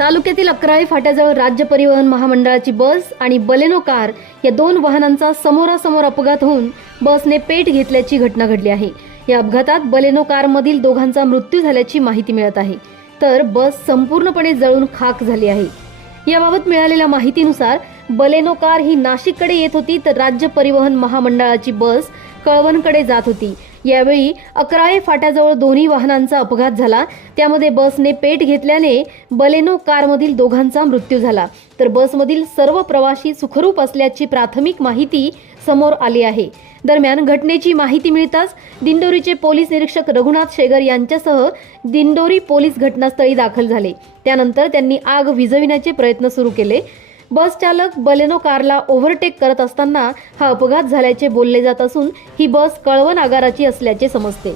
तालुक्यातील अकराळी फाट्याजवळ राज्य परिवहन महामंडळाची बस आणि बलेनो कार या दोन वाहनांचा समोरासमोर अपघात होऊन बसने पेट घेतल्याची घटना घडली आहे. या अपघातात बलेनो कारमधील दोघांचा मृत्यू झाल्याची माहिती मिळत आहे. तर बस संपूर्णपणे जळून खाक झाली आहे. याबाबत मिळालेल्या माहितीनुसार बलेनो कार ही नाशिककडे येत होती तर राज्य परिवहन महामंडळाची बस कळवणकडे जात होती. यावेळी अकराळे फाट्याजवळ दोन्ही वाहनांचा अपघात झाला. त्यामध्ये बसने पेट घेतल्याने बलेनो कारमधील दोघांचा मृत्यू झाला. तर बसमधील सर्व प्रवासी सुखरूप असल्याची प्राथमिक माहिती समोर आली आहे. दरम्यान घटनेची माहिती मिळताच दिंडोरीचे पोलीस निरीक्षक रघुनाथ शेगर यांच्यासह दिंडोरी पोलीस घटनास्थळी दाखल झाले. त्यानंतर त्यांनी आग विझविण्याचे प्रयत्न सुरू केले. बस चालक बलेनो कारला ओव्हरटेक करत असताना हा अपघात झाल्याचे बोलले जात असून ही बस कळवण आगाराची असल्याचे समजते.